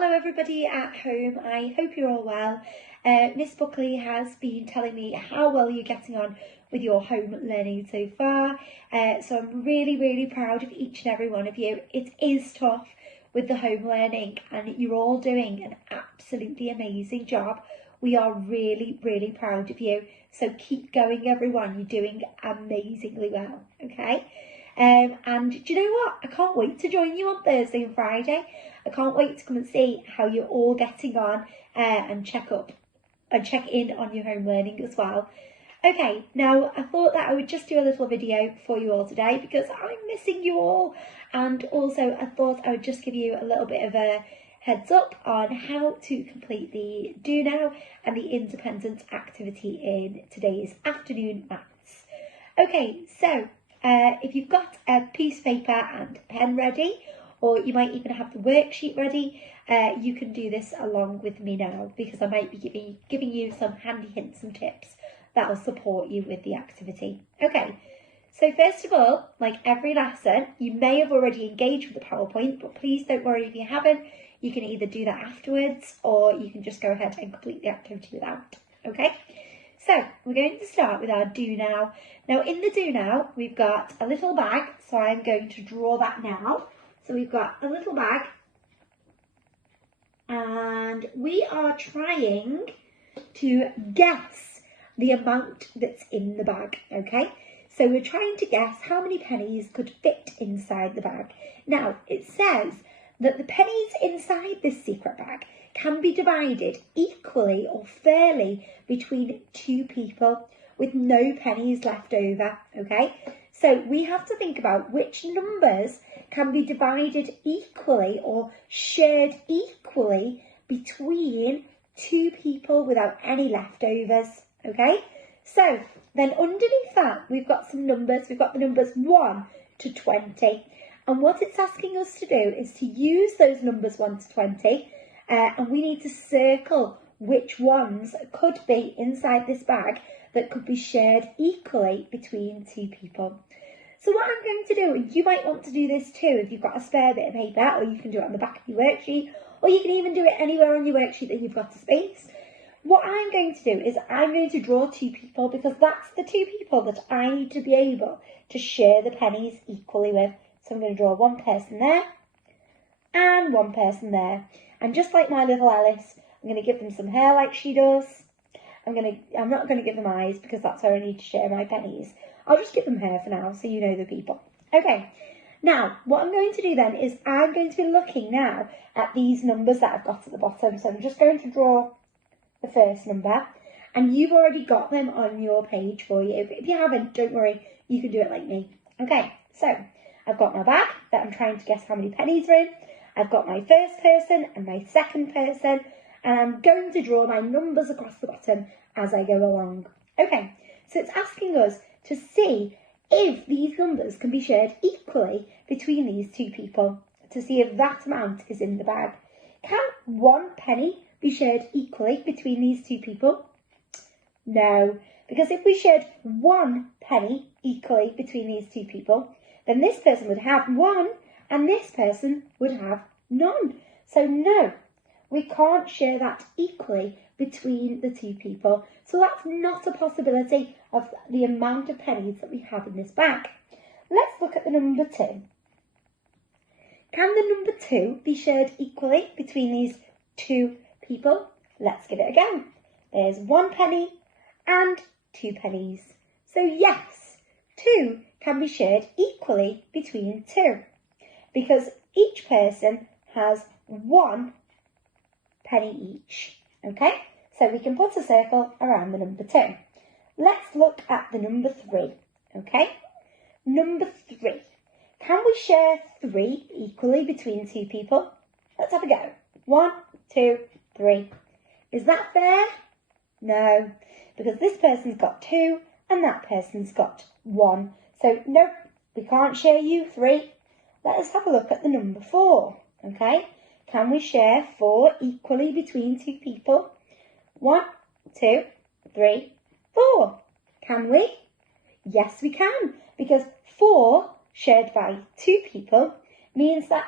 Hello everybody at home, I hope you're all well. Miss Buckley has been telling me how well you're getting on with your home learning so far, so I'm really proud of each and every one of you. It is tough with the home learning and you're all doing an absolutely amazing job. We are really proud of you, so keep going everyone, you're doing amazingly well, okay? And do you know what? I can't wait to join you on Thursday and Friday. I can't wait to come and see how you're all getting on and check in on your home learning as well. Okay, now I thought that I would just do a little video for you all today because I'm missing you all, and also I thought I would just give you a little bit of a heads up on how to complete the Do Now and the independent activity in today's afternoon maths. Okay, so if you've got a piece of paper and pen ready, or you might even have the worksheet ready, you can do this along with me now because I might be giving you some handy hints and tips that will support you with the activity. Okay, so first of all, like every lesson, you may have already engaged with the PowerPoint, but please don't worry if you haven't. You can either do that afterwards or you can just go ahead and complete the activity without, okay? So we're going to start with our Do Now. Now in the Do Now, we've got a little bag, so I'm going to draw that now. So we've got a little bag and we are trying to guess the amount that's in the bag, okay? So we're trying to guess how many pennies could fit inside the bag. Now it says that the pennies inside this secret bag can be divided equally or fairly between two people with no pennies left over, okay? So we have to think about which numbers can be divided equally or shared equally between two people without any leftovers, okay? So then underneath that, we've got some numbers. We've got the numbers 1 to 20. And what it's asking us to do is to use those numbers 1 to 20, and we need to circle which ones could be inside this bag that could be shared equally between two people. So what I'm going to do, and you might want to do this too if you've got a spare bit of paper, or you can do it on the back of your worksheet, or you can even do it anywhere on your worksheet that you've got a space. What I'm going to do is I'm going to draw two people because that's the two people that I need to be able to share the pennies equally with. So I'm going to draw one person there and one person there. And just like my little Alice, I'm going to give them some hair like she does. I'm not going to give them eyes because that's how I need to share my pennies. I'll just give them hair for now so you know the people. Okay, now what I'm going to do then is I'm going to be looking now at these numbers that I've got at the bottom. So I'm just going to draw the first number and you've already got them on your page for you. If you haven't, don't worry, you can do it like me. Okay, so I've got my bag that I'm trying to guess how many pennies are in. I've got my first person and my second person, and I'm going to draw my numbers across the bottom as I go along. Okay, so it's asking us to see if these numbers can be shared equally between these two people, to see if that amount is in the bag. Can 1 penny be shared equally between these two people? No, because if we shared 1 penny equally between these two people, then this person would have 1 and this person would have none. So no, we can't share that equally between the two people. So that's not a possibility of the amount of pennies that we have in this bag. Let's look at the number 2. Can the number 2 be shared equally between these two people? Let's give it a go. There's 1 penny and 2 pennies. So yes, 2 can be shared equally between 2 because each person has 1 penny each. Okay, so we can put a circle around the number 2. Let's look at the number 3. Okay, number 3. Can we share 3 equally between two people? Let's have a go. 1, 2, 3. Is that fair? No, because this person's got 2 and that person's got 1. So nope, we can't share you 3. Let us have a look at the number 4. Okay, can we share 4 equally between two people? 1, 2, 3, 4. Can we? Yes, we can, because 4 shared by 2 people means that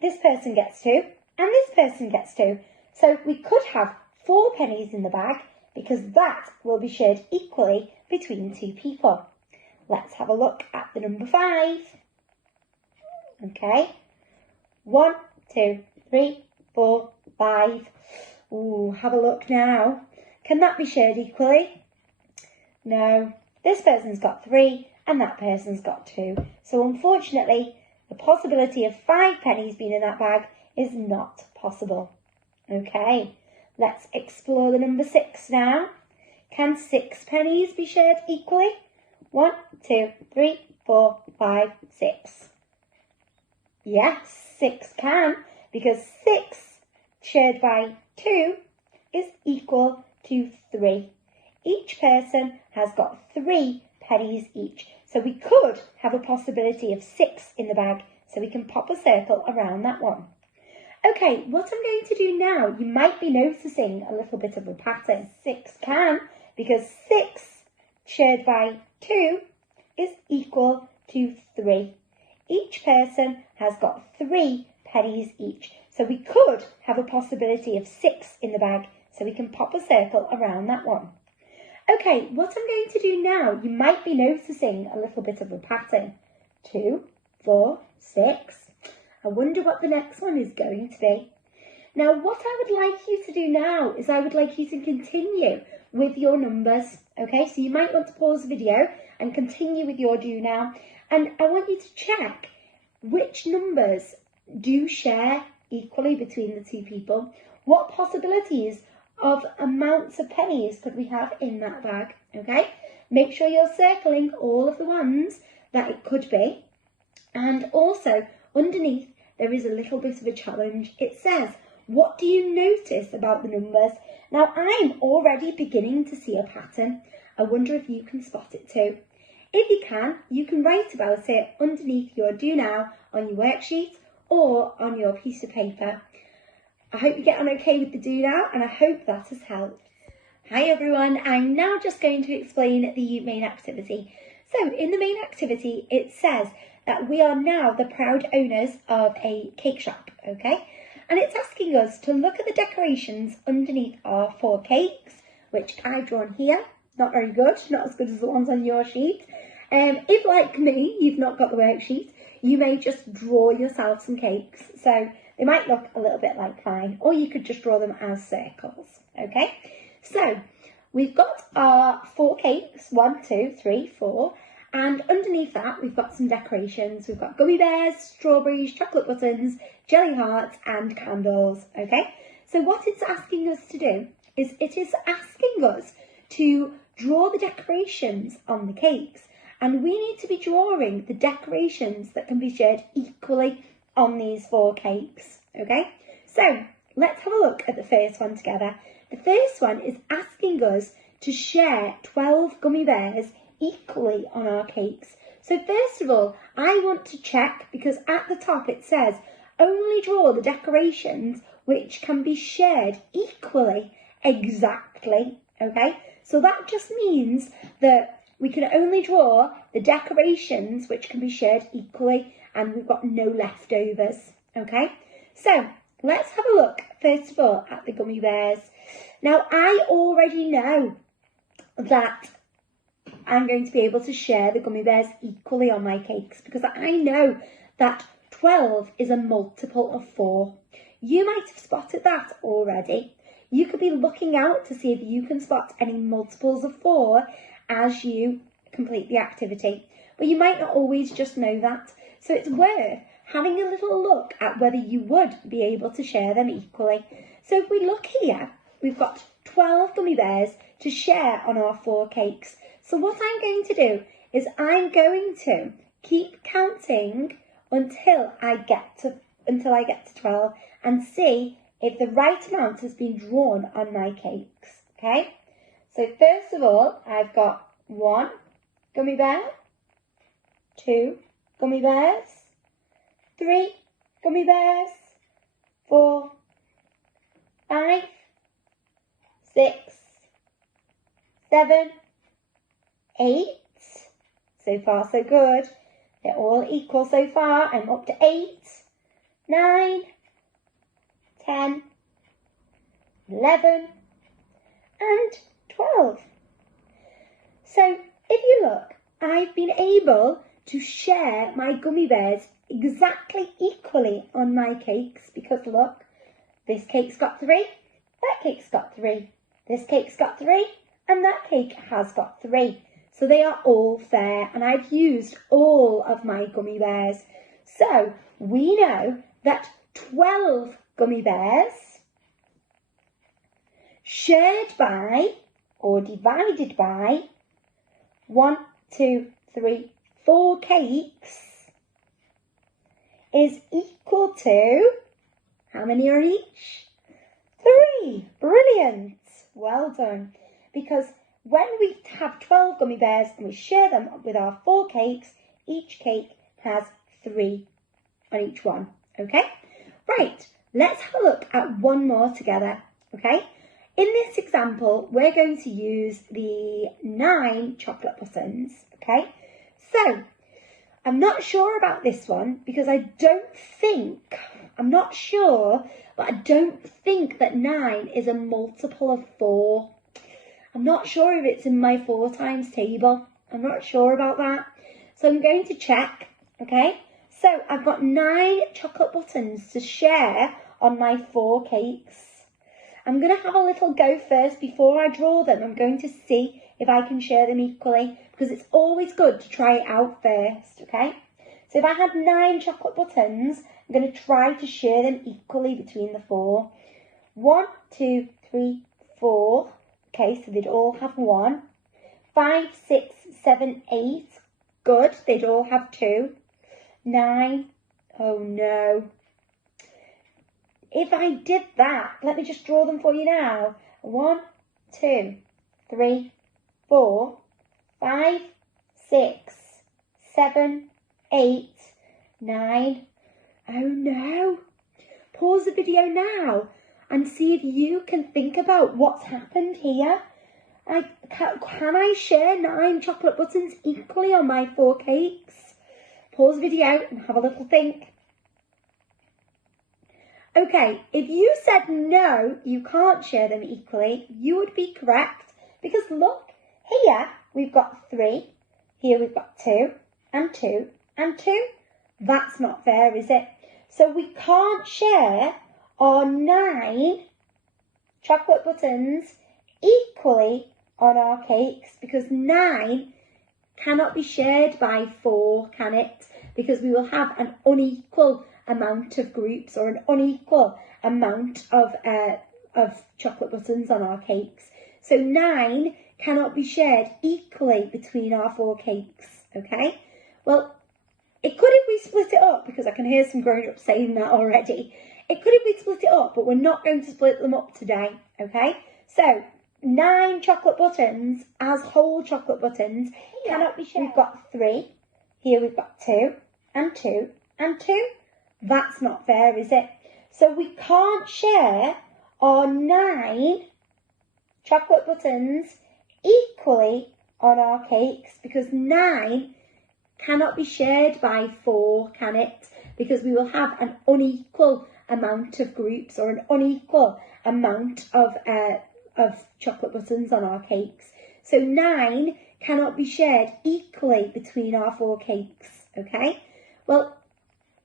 this person gets 2 and this person gets 2. So we could have 4 pennies in the bag because that will be shared equally between 2 people. Let's have a look at the number 5. Okay, 1, 2, 3, 4, 5. Ooh, have a look now. Can that be shared equally? No, this person's got 3 and that person's got 2. So unfortunately, the possibility of 5 pennies being in that bag is not possible. Okay, let's explore the number 6 now. Can 6 pennies be shared equally? 1, 2, 3, 4, 5, 6. Yes, 6 can, because 6 shared by 2 is equal to 3. Each person has got 3 pennies each. So we could have a possibility of 6 in the bag, so we can pop a circle around that one. Okay, what I'm going to do now, you might be noticing a little bit of a pattern. 6 can, because 6 shared by 2 is equal to 3. Each person has got 3 pennies each. So we could have a possibility of 6 in the bag, so we can pop a circle around that one. Okay, what I'm going to do now, you might be noticing a little bit of a pattern. 2, 4, 6. I wonder what the next one is going to be. Now, what I would like you to do now is I would like you to continue with your numbers. Okay, so you might want to pause the video and continue with your do now. And I want you to check which numbers do share equally between the 2 people. What possibilities of amounts of pennies could we have in that bag? Okay, make sure you're circling all of the ones that it could be. And also, underneath, there is a little bit of a challenge. It says, what do you notice about the numbers? Now, I'm already beginning to see a pattern. I wonder if you can spot it too. If you can write about it underneath your do now on your worksheet or on your piece of paper. I hope you get on okay with the do now, and I hope that has helped. Hi everyone, I'm now just going to explain the main activity. So in the main activity, it says that we are now the proud owners of a cake shop, okay? And it's asking us to look at the decorations underneath our 4 cakes, which I've drawn here. Not very good, not as good as the ones on your sheet. If, like me, you've not got the worksheet, you may just draw yourself some cakes. So they might look a little bit like mine, or you could just draw them as circles, okay? So we've got our 4 cakes, 1, 2, 3, 4. And underneath that, we've got some decorations. We've got gummy bears, strawberries, chocolate buttons, jelly hearts, and candles, okay? So what it's asking us to do is it is asking us to draw the decorations on the cakes. And we need to be drawing the decorations that can be shared equally on these 4 cakes, okay? So let's have a look at the first one together. The first one is asking us to share 12 gummy bears equally on our cakes. So first of all, I want to check, because at the top it says only draw the decorations which can be shared equally, exactly, okay? So that just means that we can only draw the decorations which can be shared equally, and we've got no leftovers, okay? So let's have a look first of all at the gummy bears. Now I already know that I'm going to be able to share the gummy bears equally on my cakes, because I know that 12 is a multiple of 4. You might have spotted that already. You could be looking out to see if you can spot any multiples of 4 as you complete the activity, but you might not always just know that. So it's worth having a little look at whether you would be able to share them equally. So if we look here, we've got 12 gummy bears to share on our 4 cakes. So what I'm going to do is I'm going to keep counting until I get to 12 and see if the right amount has been drawn on my cakes, okay? So first of all, I've got 1 gummy bear, 2 gummy bears, 3 gummy bears, 4, 5, 6, 7, 8. So far so good. They're all equal so far. I'm up to 8, 9, 10, 11 and 12. So if you look, I've been able to share my gummy bears exactly equally on my cakes, because look, this cake's got 3, that cake's got 3, this cake's got 3 and that cake has got 3. So they are all fair, and I've used all of my gummy bears. So we know that 12 gummy bears shared by or divided by 1, 2, 3, 4 cakes is equal to, how many are each? 3. Brilliant. Well done. Because when we have 12 gummy bears and we share them with our 4 cakes, each cake has 3 on each one. Okay? Right, let's have a look at one more together. Okay? In this example, we're going to use the 9 chocolate buttons. Okay? So, I'm not sure about this one because I'm not sure, but I don't think that 9 is a multiple of 4. I'm not sure if it's in my 4 times table. I'm not sure about that. So I'm going to check, okay? So I've got 9 chocolate buttons to share on my 4 cakes. I'm going to have a little go first before I draw them. I'm going to see if I can share them equally, because it's always good to try it out first, okay? So if I had 9 chocolate buttons, I'm going to try to share them equally between the 4. 1, 2, 3, 4. Okay, so they'd all have 1. 5, 6, 7, 8. Good, they'd all have 2. 9. Oh no. If I did that, let me just draw them for you now. 1, 2, 3, 4, 5, 6, 7, 8, 9. Oh no. Pause the video now and see if you can think about what's happened here. Can I share 9 chocolate buttons equally on my 4 cakes? Pause the video and have a little think. Okay, if you said no, you can't share them equally, you would be correct. Because look, here we've got 3, here we've got 2, and 2, and 2. That's not fair, is it? So we can't share our 9 chocolate buttons equally on our cakes, because 9 cannot be shared by 4, can it? Because we will have an unequal amount of groups, or an unequal amount of chocolate buttons on our cakes. So 9 cannot be shared equally between our 4 cakes, okay? Well, it could if we split it up, because I can hear some grown-ups saying that already. It could if we split it up, but we're not going to split them up today, okay? So 9 chocolate buttons as whole chocolate buttons cannot be shared. We've got 3, here we've got 2, and 2, and 2. That's not fair, is it? So we can't share our 9 chocolate buttons equally on our cakes, because 9 cannot be shared by 4, can it? Because we will have an unequal amount of groups, or an unequal amount of chocolate buttons on our cakes. So 9 cannot be shared equally between our 4 cakes, okay? Well,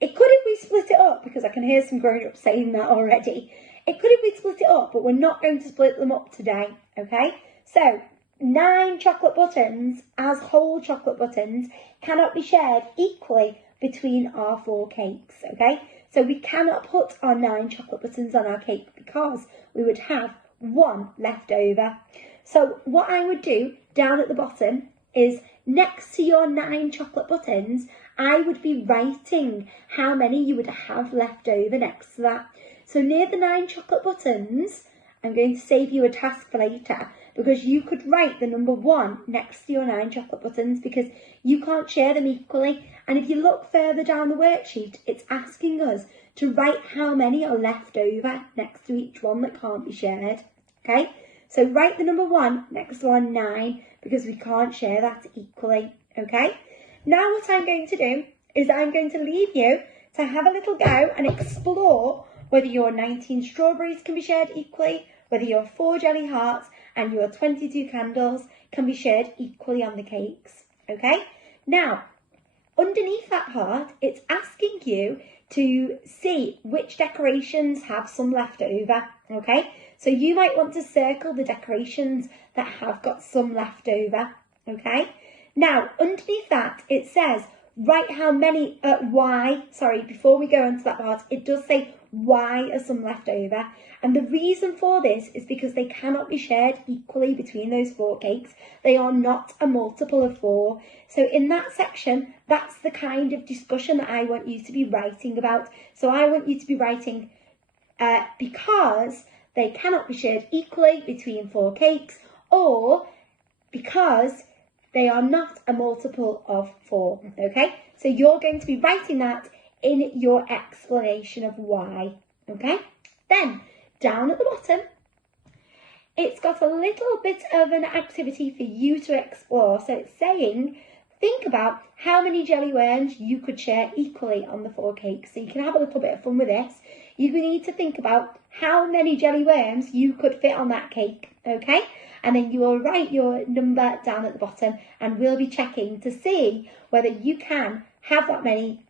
it could if we split it up, because I can hear some grown-ups saying that already. It could if we split it up, but we're not going to split them up today, okay? So 9 chocolate buttons as whole chocolate buttons cannot be shared equally between our 4 cakes, okay? So we cannot put our 9 chocolate buttons on our cake, because we would have 1 left over. So what I would do down at the bottom is, next to your 9 chocolate buttons, I would be writing how many you would have left over next to that. So near the 9 chocolate buttons, I'm going to save you a task for later, because you could write the number 1 next to your 9 chocolate buttons, because you can't share them equally. And if you look further down the worksheet, it's asking us to write how many are left over next to each one that can't be shared. Okay, so write the number 1 next to our 9, because we can't share that equally. Okay, now what I'm going to do is I'm going to leave you to have a little go and explore whether your 19 strawberries can be shared equally, whether your 4 jelly hearts and your 22 candles can be shared equally on the cakes, okay? Now, underneath that part, it's asking you to see which decorations have some left over, okay? So you might want to circle the decorations that have got some left over, okay? Now, underneath that, it says, write how many, before we go into that part, it does say why are some left over. And the reason for this is because they cannot be shared equally between those 4 cakes. They are not a multiple of 4. So in that section, that's the kind of discussion that I want you to be writing about. So I want you to be writing because they cannot be shared equally between 4 cakes, or because they are not a multiple of 4, okay? So you're going to be writing that in your explanation of why, okay? Then, down at the bottom, it's got a little bit of an activity for you to explore. So it's saying, think about how many jelly worms you could share equally on the 4 cakes. So you can have a little bit of fun with this. You need to think about how many jelly worms you could fit on that cake, okay? And then you will write your number down at the bottom, and we'll be checking to see whether you can have that many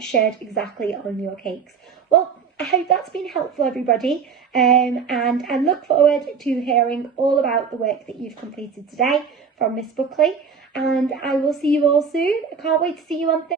shared exactly on your cakes. Well, I hope that's been helpful, everybody, and I look forward to hearing all about the work that you've completed today from Miss Buckley, and I will see you all soon. I can't wait to see you on Thursday.